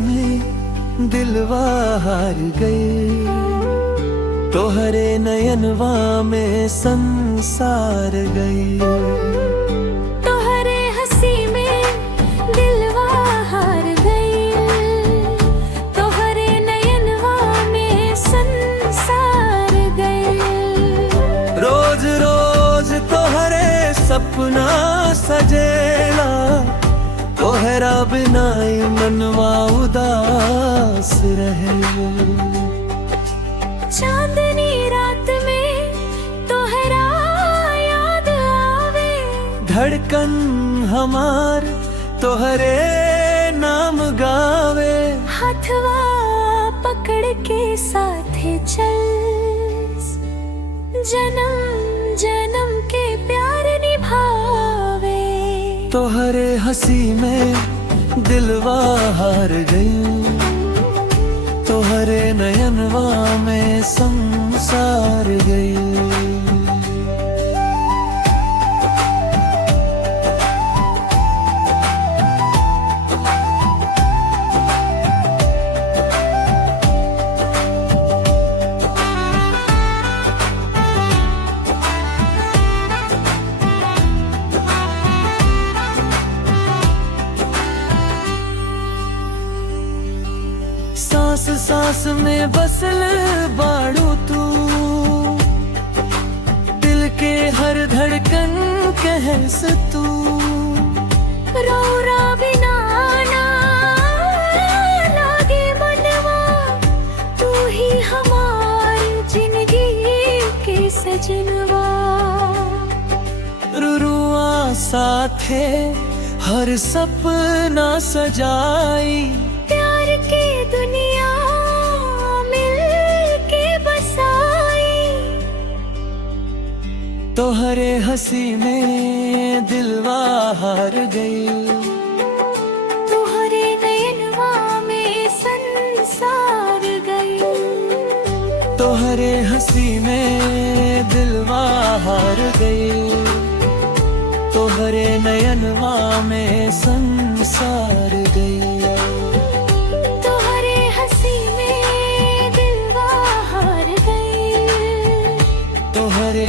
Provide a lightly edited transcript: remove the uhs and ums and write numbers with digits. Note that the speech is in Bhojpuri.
में दिलवा हार गए, तोहरे नयनवा में संसार गए। तोहरे हंसी में दिलवा हार गई, तोहरे नयनवा में संसार गए। रोज रोज तोहरे सपना सजेला, तोहरा बिना मनवा उदास रहे। चांदनी रात में तोहरा याद आवे, धड़कन हमार तोहरे नाम गावे। हाथवा पकड़ के साथे चल, जन्म जन्म के प्यार निभावे। तोहरे हंसी में दिलवा हार गई, तोहरे नयनवा में संसार गई। सांस सांस में बसल बाड़ू तू, दिल के हर धड़कन कहस तू। रौरा बिना ना लागे मनवा, तू ही हमारी जिंदगी के सजनवा। रुरुआ साथे हर सपना सजाई, प्यार की दुनिया मिल के बसाई। तोहरे हंसी में दिलवा हार गई, तोहरे नयनवा में संसार गई। तोहरे हंसी में दिलवा हार गई, तोहरे नयनवा में संसार गई। तोहरे हंसी में दिलवा हार गई, तोहरे